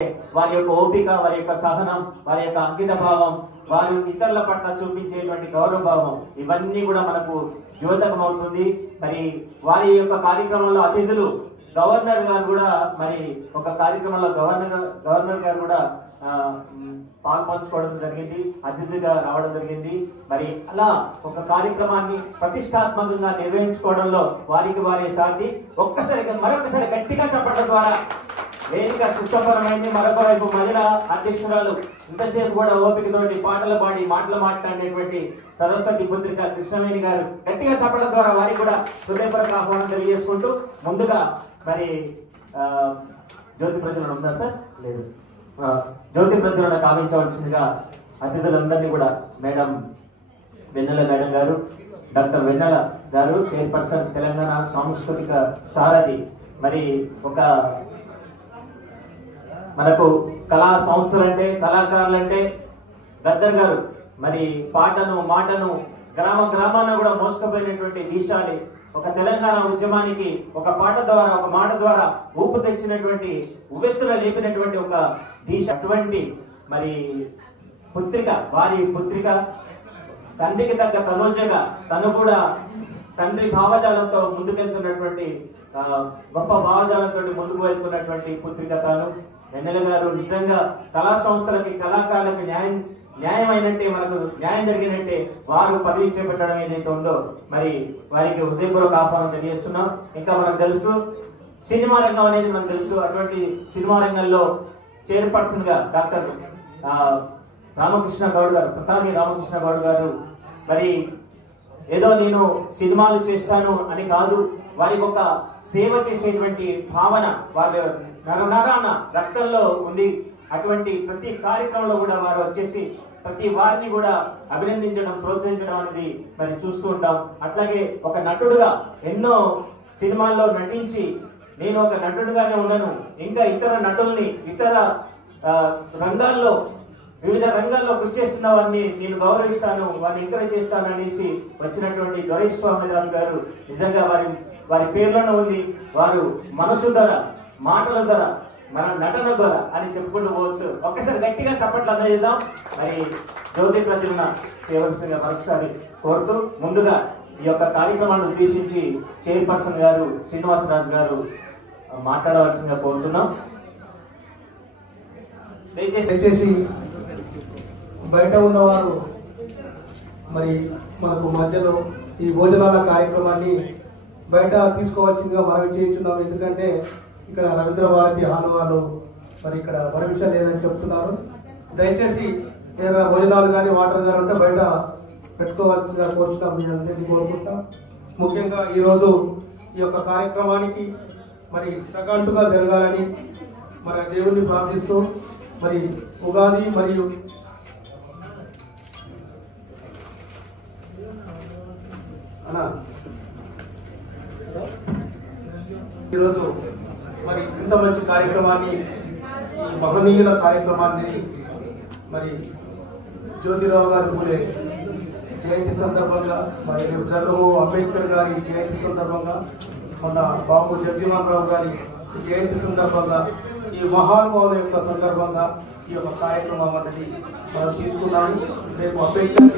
వారి యొక్క ఓపిక, వారి యొక్క సహనం, వారి యొక్క అంకిత భావం, వారు ఇతరుల పట్ల చూపించేటువంటి గౌరవ భావం ఇవన్నీ కూడా మనకు ద్యోతకం అవుతుంది. మరి వారి యొక్క కార్యక్రమంలో అతిథులు గవర్నర్ గారు కూడా మరి ఒక కార్యక్రమంలో గవర్నర్ గారు కూడా పాల్పంచుకోవడం జరిగింది, అతిథిగా రావడం జరిగింది. మరి అలా ఒక కార్యక్రమాన్ని ప్రతిష్టాత్మకంగా నిర్వహించుకోవడంలో వారికి వారే సాటి మరొకసారి గట్టిగా చెప్పడం ద్వారా వేదిక సుష్టపరమైంది. మరొక వైపు మహిళా అధ్యక్షురాలు ఇంతసేపు కూడా ఓపికతోటి పాటలు పాడి మాటలు మాట్లాడినటువంటి సరస్వతి పుత్రిక కృష్ణవేణి గారు గట్టిగా చెప్పడం ద్వారా వారికి కూడా హృదయపూర్వక ఆహ్వానం తెలియజేసుకుంటూ ముందుగా మరి జ్యోతి ప్రజ్వలన ఉందా సార్? లేదు. జ్యోతి ప్రజ్వలన కావించవలసిందిగా అతిథులందరినీ కూడా మేడం వెన్నెల మేడం గారు, డాక్టర్ వెన్నెల గారు, చైర్పర్సన్ తెలంగాణ సాంస్కృతిక సారథి, మరి ఒక మనకు కళా సంస్థలంటే కళాకారులంటే గద్దర్ గారు మరి పాటను మాటను గ్రామాన కూడా మోసుకుపోయినటువంటి దీశాలి. ఒక తెలంగాణ ఉద్యమానికి ఒక పాట ద్వారా ఒక మాట ద్వారా ఊపు తెచ్చినటువంటి ఉవ్వెత్తున లేపినటువంటి ఒక దీశ. అటువంటి మరి పుత్రిక, వారి పుత్రిక తండ్రికి తగ్గ తనోజగా తను కూడా తండ్రి భావజాలంతో ముందుకెళ్తున్నటువంటి గొప్ప భావజాలంతో ముందుకు వెళ్తున్నటువంటి పుత్రిక తాను. వెన్నెల గారు నిజంగా కళా సంస్థలకి కళాకారులకు న్యాయం అయినట్టే, మనకు న్యాయం జరిగినట్టే వారు పదవి చేపట్టడం ఏదైతే ఉందో మరి వారికి హృదయపూర్వక ఆహ్వానం తెలియజేస్తున్నాం. ఇంకా మనకు తెలుసు సినిమా రంగం అనేది మనకు తెలుసు. అటువంటి సినిమా రంగంలో చైర్పర్సన్ గా డాక్టర్ రామకృష్ణ గౌడ్ గారు, ప్రతాని రామకృష్ణ గౌడ్ గారు మరి ఏదో నేను సినిమాలు చేస్తాను అని కాదు, వారికి ఒక సేవ చేసేటువంటి భావన వారి నరనరాన రక్తంలో ఉంది. అటువంటి ప్రతి కార్యక్రమంలో కూడా వారు వచ్చేసి ప్రతి వారిని కూడా అభినందించడం, ప్రోత్సహించడం అనేది మరి చూస్తూ ఉంటాం. అట్లాగే ఒక నటుడుగా ఎన్నో సినిమాల్లో నటించి నేను ఒక నటుడుగానే ఉన్నాను, ఇంకా ఇతర నటుల్ని ఇతర రంగాల్లో వివిధ రంగాల్లో కృషి చేస్తున్న వారిని నేను గౌరవిస్తాను, వారిని ఎంకరేజ్ చేస్తాను అనేసి వచ్చినటువంటి దొరైస్వామిరాజు గారు నిజంగా వారి పేర్లోనే ఉంది. వారు మనసు ధర, మాటల ధర, మన నటన ధర అని చెప్పుకుంటూ పోవచ్చు. ఒక్కసారి గట్టిగా చప్పట్లు అందజేద్దాం. మరి జ్యోతి ప్రజ్వలన చేయవలసిందిగా మరొకసారి కోరుతూ ముందుగా ఈ యొక్క కార్యక్రమాన్ని ఉద్దేశించి చైర్పర్సన్ గారు శ్రీనివాసరాజు గారు మాట్లాడవలసిందిగా కోరుతున్నాం. దయచేసి బయట ఉన్నవారు మరి మనకు మధ్యలో ఈ భోజనాల కార్యక్రమాన్ని బయట తీసుకోవాల్సిందిగా మనవి చేయించున్నాం. ఎందుకంటే ఇక్కడ రవీంద్ర భారతి హాల్ వాళ్ళు మరి ఇక్కడ పర్మిషన్ లేదని చెప్తున్నారు. దయచేసి ఏదైనా భోజనాలు కానీ వాటర్ కానీ ఉంటే బయట పెట్టుకోవాల్సిందిగా కోరుతున్నాం. మీ అందరినీ కోరుకుంటాం. ముఖ్యంగా ఈరోజు ఈ యొక్క కార్యక్రమానికి మరి సగంటుగా జరగాలని మరి దేవుణ్ణి ప్రార్థిస్తూ మరి ఉగాది మరియు ఈరోజు మరి ఇంత మంచి కార్యక్రమాన్ని, ఈ మహనీయుల కార్యక్రమాన్ని మరి జ్యోతిరావు గారు పూలే జయంతి సందర్భంగా మరి జగన్ అంబేద్కర్ గారి జయంతి సందర్భంగా, మొన్న బాబు జగజీవన్ రావు గారి జయంతి సందర్భంగా, ఈ మహానుభావుల యొక్క సందర్భంగా ఈ యొక్క కార్యక్రమం అనేది మనం తీసుకున్నాము. రేపు అంబేద్కర్